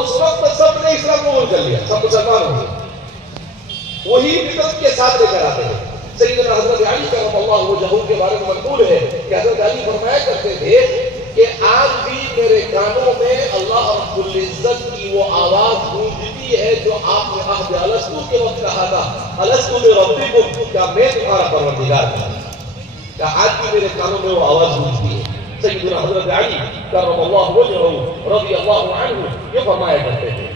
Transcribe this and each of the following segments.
اس وقت سب نے اسلام قبول کر لیا، سب مسلمان ہو گئے، وہی فطرت کے ساتھ لے کر آتے ہیں۔ سیدنا حضرت علی کرم اللہ وجہہ کے بارے میں منقول ہے کہ حضرت علی فرمایا کرتے تھے کہ آج بھی میرے کانوں میں اللہ رب العزت کی وہ آواز گونجتی ہے جو آپ نے عہد الستو کے وقت کہا تھا، الستو بربکم، کیا میں تمہارا پروردگار ہوں؟ کہ آج بھی میرے کانوں میں وہ آواز گونجتی ہے۔ سیدنا حضرت علی کرم اللہ وجہہ رضی اللہ عنہ یہ فرمایا کرتے تھے۔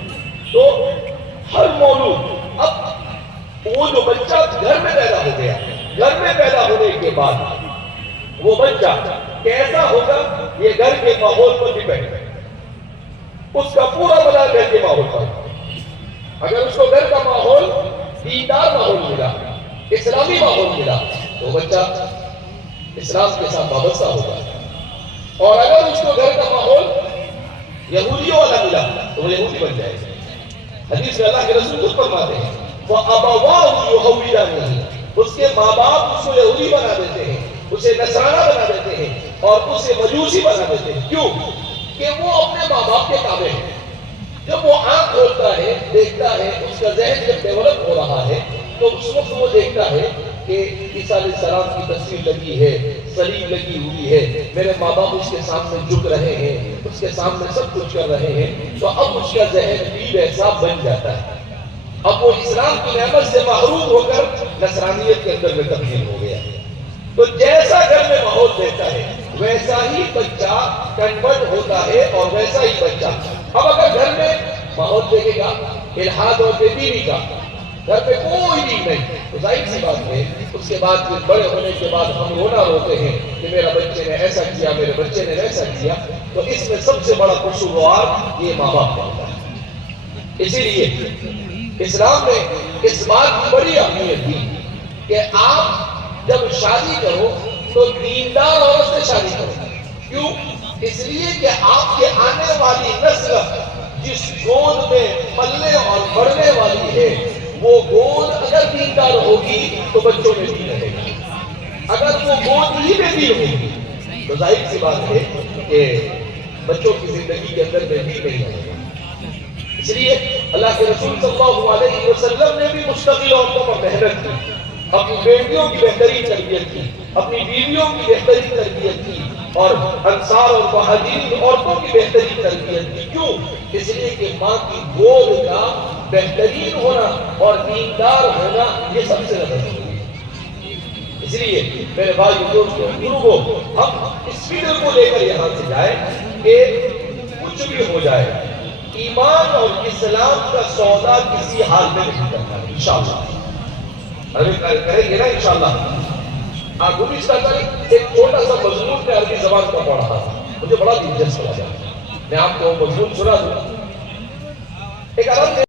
تو ہر مولود، اب وہ جو بچہ گھر میں پیدا ہو گیا، گھر میں پیدا ہونے کے بعد وہ بچہ کیسا ہوگا یہ گھر کے ماحول پر ڈیپینڈ ہے، اس کا پورا بنا گھر کے ماحول پر۔ اگر اس کو گھر کا ماحول دیندار ماحول ملا، اسلامی ماحول ملا، تو بچہ اسلام کے ساتھ وابستہ ہوگا، اور اگر اس کو گھر کا ماحول یہودیوں والا ملا تو وہ یہودی بن جائے گا۔ حدیث میں اللہ کے رسول خود فرماتے ہیں وَأَبَوَاهُ يُهَوِّدَانِهِ، اس کے ماں باپ اس کو یہودی بنا دیتے ہیں، اسے نصرانہ بنا دیتے ہیں، اور اسے مجوسی بنا دیتے ہیں۔ کیوں؟ کہ وہ اپنے ماں باپ کے تابع ہے۔ جب وہ آنکھ کھولتا ہے، دیکھتا ہے، اس کا ذہن جب ڈیولپ ہو رہا ہے تو اس وقت وہ دیکھتا ہے کہ عیسیٰ علیہ السلام کی تصویر لگی ہے، صلیب لگی ہوئی ہے، میرے ماں باپ اس کے سامنے جھک رہے ہیں، اس کے سامنے سب کچھ کر رہے ہیں، تو اب اس کا ذہن بھی ویسا بن جاتا ہے۔ اب وہ اسلام کی نعمت سے محروم ہو کر نصرانیت کے اندر میں تبدیل ہو گیا۔ تو جیسا گھر میں ماحول دیتا ہے ویسا ہی بچہ کنورٹ ہوتا ہے، اور ویسا ہی بچہ اب اگر گھر میں ماحول دیکھے گا الحاد اور بے دینی کا، گھر پہ کوئی دین نہیں، تو ظاہر سی بات ہے اس کے بعد پھر بڑے ہونے کے بعد ہم رونا روتے ہیں کہ میرا بچے نے ایسا کیا، میرے بچے نے ویسا کیا۔ تو اس میں سب سے بڑا قصوروار یہ ماں باپ کا ہوتا ہے۔ اسی لیے اسلام نے اس بات کی بڑی اہمیت دی کہ آپ جب شادی کرو تو دیندار عورت سے شادی کرو۔ کیوں؟ اس لیے کہ آپ کے آنے والی نسل جس گود میں پلنے اور بڑھنے والی ہے وہ گود اگر دیندار ہوگی تو بچوں میں دین رہے گا، اگر وہ گود ہی میں دین ہوگی تو ظاہر سی بات ہے کہ بچوں کی زندگی کے اندر میں دین نہیں رہے گا۔ اس لیے اللہ کے رسول صلی اللہ علیہ وسلم نے بھی مستقل عورتوں پر محنت کی، اپنی بیٹیوں کی بہترین تربیت کی، اپنی بیویوں کی بہترین تربیت کی، اور انصار اور مہاجرین عورتوں کی بہترین تربیت کی۔ کیوں؟ اس لیے کہ ماں کی گود کا بہترین ہونا اور دیندار ہونا یہ سب سے زیادہ ضروری ہے۔ اس لیے میرے بھائی دوستوں بزرگوں، ہم اس فکر کو لے کر یہاں سے جائیں کہ کچھ بھی ہو جائے ایمان اور اسلام کا سودا کسی حال میں نہیں کرنا ہے، انشاءاللہ کریں گے نا انشاءاللہ۔ گزشتہ کل ایک چھوٹا سا مضمون میں عربی زبان کا پڑھ رہا تھا، مجھے بڑا دلچسپ لگا، میں آپ کو مضمون سنا دوں۔ ایک عرب